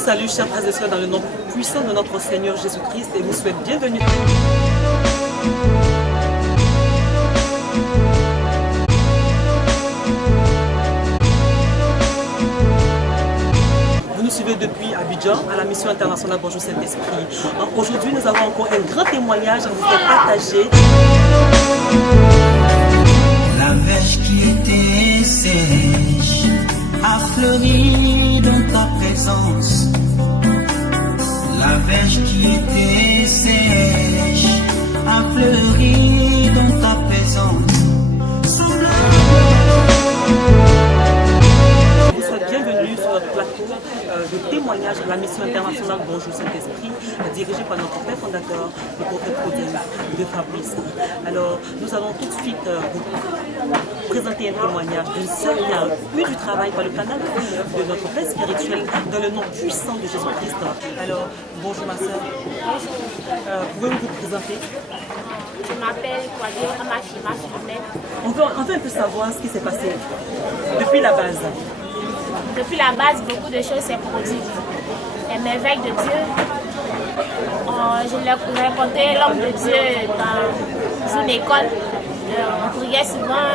salue, chers frères et sœurs, dans le nom puissant de notre Seigneur Jésus-Christ et vous souhaite bienvenue. Vous nous suivez depuis Abidjan à la mission internationale Bonjour Saint-Esprit. Aujourd'hui, nous avons encore un grand témoignage à vous faire partager. La verge qui était sèche a fleuri dans ta présence. La verge qui était sèche a fleuri dans ta présence. Vous soyez bienvenus sur notre plateau de témoignage à la mission internationale Bonjour Saint-Esprit, dirigée par notre père fondateur, le prophète Odile de Fabrice. Alors, nous allons tout de suite vous présenter un témoignage d'une sœur qui a eu du travail par le canal de notre père spirituel dans le nom puissant de Jésus-Christ. Alors, bonjour ma sœur. Pouvez-vous vous présenter? Je m'appelle Kwadjo Amachima Philomène. On veut un peu savoir ce qui s'est passé depuis la base. Depuis la base, beaucoup de choses s'est produit. Les merveilles de Dieu. Je l'ai rencontré l'homme de Dieu dans une école. On priait souvent.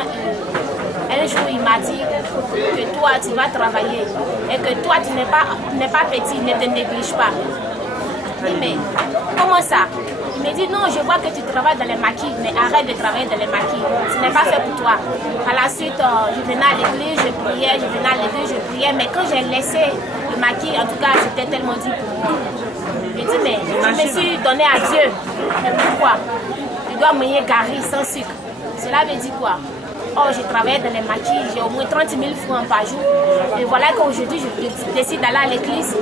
Un jour, il m'a dit que toi, tu vas travailler et que toi, tu n'es pas petit, ne te néglige pas. Je dis, mais comment ça? Il me dit, non, je vois que tu travailles dans les maquis, mais arrête de travailler dans les maquis. Ce n'est pas fait pour toi. À la suite, je venais à l'église, je priais, je venais à l'église, je priais, mais quand j'ai laissé le maquis, en tout cas, c'était tellement dit pour moi. Je dis, mais je me suis donné à Dieu. Mais pourquoi? Je dois manger gari sans sucre. Cela veut dire quoi? Oh, je travaille dans les maquis, j'ai au moins 30 000 francs par jour. Et voilà qu'aujourd'hui, je décide d'aller à l'église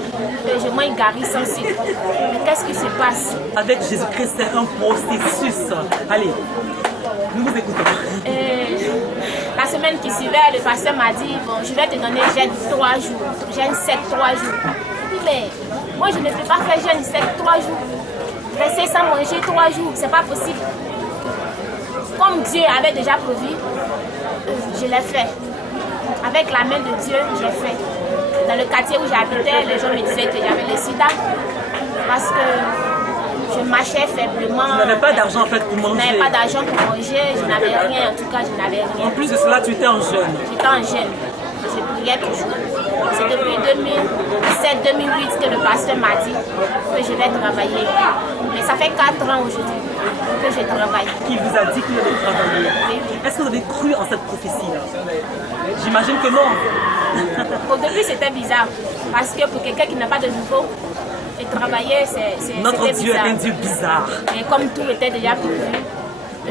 et je mange gari sans sucre. Mais qu'est-ce qui se passe? Avec Jésus-Christ, c'est un processus. Allez, nous vous écoutons. La semaine qui suivait, le pasteur m'a dit, bon, je vais te donner jeûne 3 jours, jeûne sec 3 jours. Je dis, mais moi, je ne peux pas faire jeûne sec 3 jours. Rester sans manger 3 jours, c'est pas possible. Comme Dieu avait déjà prévu, je l'ai fait. Avec la main de Dieu, j'ai fait. Dans le quartier où j'habitais, les gens me disaient que j'avais le sida parce que je marchais faiblement. Tu n'avais pas d'argent en fait pour manger. Je n'avais pas d'argent pour manger, je n'avais rien, en tout cas je n'avais rien. En plus de cela, tu étais en jeûne. J'étais en jeûne, je priais toujours. C'est depuis 2007-2008 que le pasteur m'a dit que je vais travailler. Mais ça fait 4 ans aujourd'hui que je travaille. Qui vous a dit qu'il allait travailler? Oui. Est-ce que vous avez cru en cette prophétie-là? J'imagine que non. Au début, c'était bizarre. Parce que pour quelqu'un qui n'a pas de niveau, et travailler, c'est Notre Dieu bizarre. est un Dieu bizarre. Et comme tout était déjà prévu,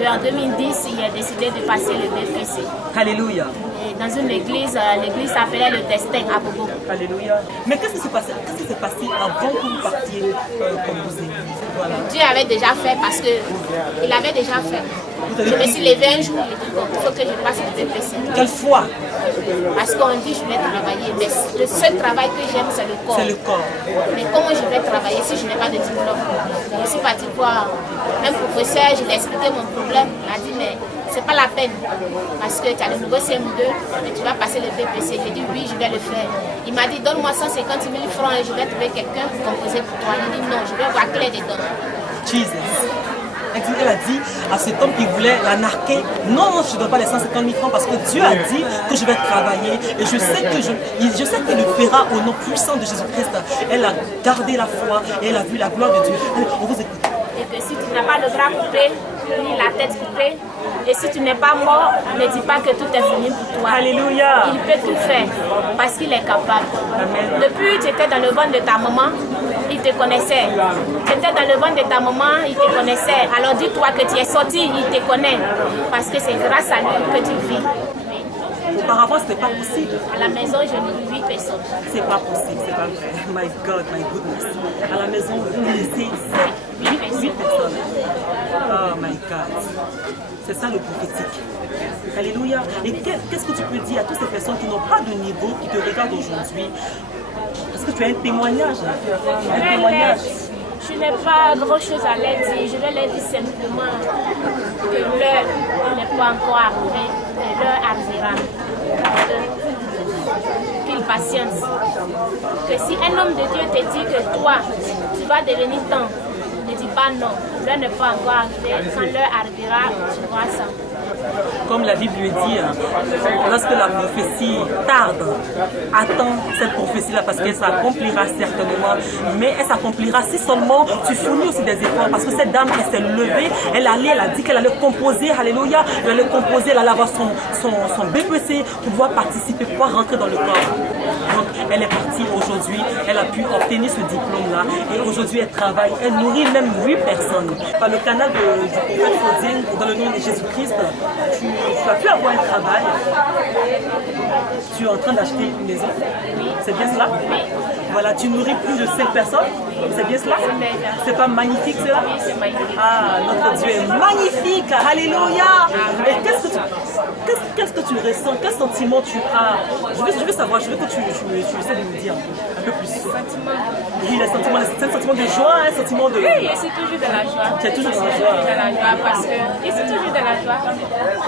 en 2010, il a décidé de passer le BPC. Alléluia. Et dans une église, l'église s'appelait le Destin à Bobo. Alléluia. Mais qu'est-ce qui s'est passé? Qu'est-ce qui s'est passé avant que vous partiez comme vous êtes? Voilà. Dieu avait déjà fait parce qu'il avait déjà fait. Je me suis levée un jour et dit, bon, il faut que je passe le BPC. Quelle foi? Parce qu'on dit je vais travailler, mais le seul travail que j'aime c'est le corps. C'est le corps. Mais comment je vais travailler si je n'ai pas de diplôme? Je suis partie voir un professeur, je lui ai expliqué mon problème. Il m'a dit mais c'est pas la peine parce que tu as le niveau CM2 et tu vas passer le BPC. J'ai dit oui, je vais le faire. Il m'a dit donne-moi 150 000 francs et je vais trouver quelqu'un pour composer pour toi. J'ai dit non, je vais voir clair dedans. Jesus. Elle a dit à cet homme qui voulait la narquer, non, je ne donne pas les 150 000 francs parce que Dieu a dit que je vais travailler et je sais qu'il le fera au nom puissant de Jésus-Christ. Elle a gardé la foi et elle a vu la gloire de Dieu. Allez, on vous écoute. Et que si tu n'as pas le bras coupé, ni la tête coupée, et si tu n'es pas mort, ne dis pas que tout est fini pour toi. Alléluia. Il peut tout faire parce qu'il est capable. Amen. Depuis tu étais dans le ventre de ta maman, il te connaissait. Tu étais dans le ventre de ta maman, il te connaissait. Alors dis-toi que tu es sorti, il te connaît. Parce que c'est grâce à lui que tu vis. Auparavant, ce n'était pas possible. À la maison, je nourris 8 personnes. C'est pas possible, c'est pas vrai. My God, my goodness. À la maison, vous laissez 8 personnes. Oh my God. C'est ça le prophétique. Alléluia. Et qu'est-ce que tu peux dire à toutes ces personnes qui n'ont pas de niveau, qui te regardent aujourd'hui? Parce que tu as un témoignage. Un témoignage. Je n'ai pas grand-chose à leur dire. Je vais leur dire simplement que l'heure n'est pas encore arrivée. Que l'heure arrivera. Qu'ils patience. que si un homme de Dieu te dit que toi, tu vas devenir tant, ne dis pas non. L'heure n'est pas encore arrivée. Quand l'heure arrivera, tu verras ça. Comme la Bible le dit, lorsque la prophétie tarde, attends cette prophétie-là parce qu'elle s'accomplira certainement, mais elle s'accomplira si seulement tu fournis aussi des efforts. Parce que cette dame, elle s'est levée, elle a dit qu'elle allait composer, alléluia, elle allait composer, elle allait avoir son BPC pour pouvoir participer, pour pouvoir rentrer dans le corps. Donc elle est partie aujourd'hui, elle a pu obtenir ce diplôme-là et aujourd'hui elle travaille, elle nourrit même 8 personnes. Par le canal du prophète Faudine, dans le nom de Jésus-Christ, tu as pu avoir un travail, tu es en train d'acheter une maison, c'est bien cela? Voilà, tu nourris plus de 5 personnes, c'est bien cela? C'est pas magnifique cela? Oui, c'est magnifique. Ah, notre Dieu est magnifique, alléluia! Et qu'est-ce que tu ressens? Quel sentiment tu as? Je veux savoir, je veux que tu essaies de me dire un peu plus. Oui, le sentiment, c'est un sentiment de joie, un sentiment de... Oui, je suis toujours dans la joie. Tu es toujours dans la joie. Dans la joie parce que je suis toujours dans la joie.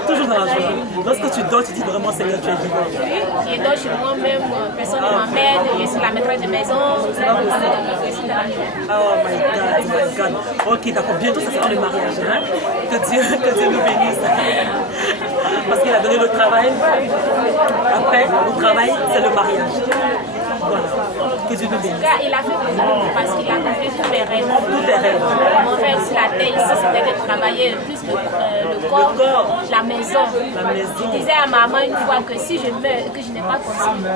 Toujours dans la joie. Lorsque tu dors, tu dis vraiment Seigneur, tu es vivant. Oui, je dors chez moi-même, personne ne m'emmène, je suis la maîtresse de maison, je suis dans la joie. Oh my God. Ok, d'accord, bientôt ça sera le mariage. Hein? Que Dieu nous bénisse. Parce qu'il a donné le travail. Après, le travail, c'est le mariage. Voilà. Que Dieu nous bénisse. Il a fait beaucoup parce qu'il a accompli tous mes rêves. Tous tes rêves. Mon rêve sur la terre ici, c'était de travailler plus le corps, la maison. Je disais à maman une fois que si je meurs, que je n'ai pas continué,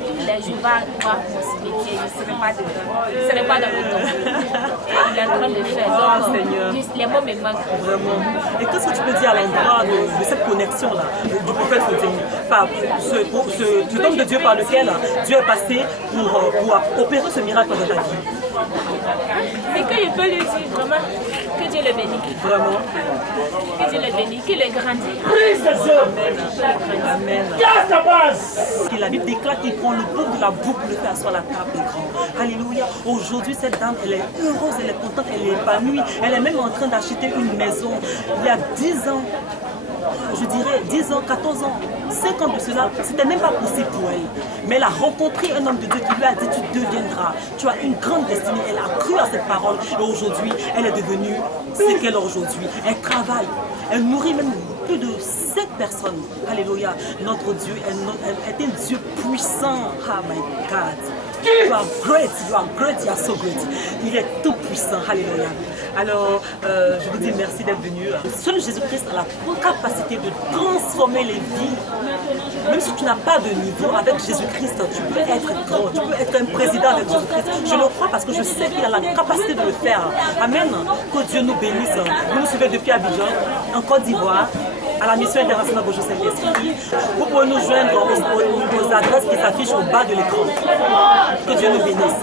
je vais pouvoir mon cimetière, je ne serai pas dans le temps. Il est en train de faire. Donc, Seigneur. Les mots me manquent. Vraiment. Et qu'est-ce que tu peux dire à l'endroit de cette connexion-là, du prophète Faudine, cet homme de Dieu par lequel Dieu est passé pour opérer ce miracle dans ta vie? Et que je peux lui dire vraiment que Dieu le bénisse. Vraiment. Que Dieu le bénisse, qu'il le grandisse. Amen. Et la Bible déclare qu'il prend le bout de la boucle, le fait asseoir la table des grands. Alléluia. Aujourd'hui, cette dame, elle est heureuse, elle est contente, elle est épanouie. Elle est même en train d'acheter une maison. Il y a 10 ans, je dirais 10 ans, 14 ans, 5 ans de cela, c'était même pas possible pour elle. Mais elle a rencontré un homme de Dieu qui lui a dit tu deviendras, tu as une grande destinée. Elle a cru à cette parole et aujourd'hui, elle est devenue ce qu'elle est aujourd'hui. Elle travaille, elle nourrit même plus de 5 personnes. Alléluia. Notre Dieu est un Dieu puissant. Oh my God. You are great, you are so great. Il est tout puissant. Alléluia. Alors, je vous dis merci d'être venu. Seul Jésus-Christ a la capacité de transformer les vies. Même si tu n'as pas de niveau, avec Jésus-Christ, tu peux être grand, tu peux être un président avec Jésus-Christ. Je le crois parce que je sais qu'il a la capacité de le faire. Amen. Que Dieu nous bénisse. Vous nous suivez depuis Abidjan, en Côte d'Ivoire, à la mission internationale Bonjour Saint-Esprit. Vous pouvez nous joindre aux adresses qui s'affichent au bas de l'écran. Que Dieu nous bénisse.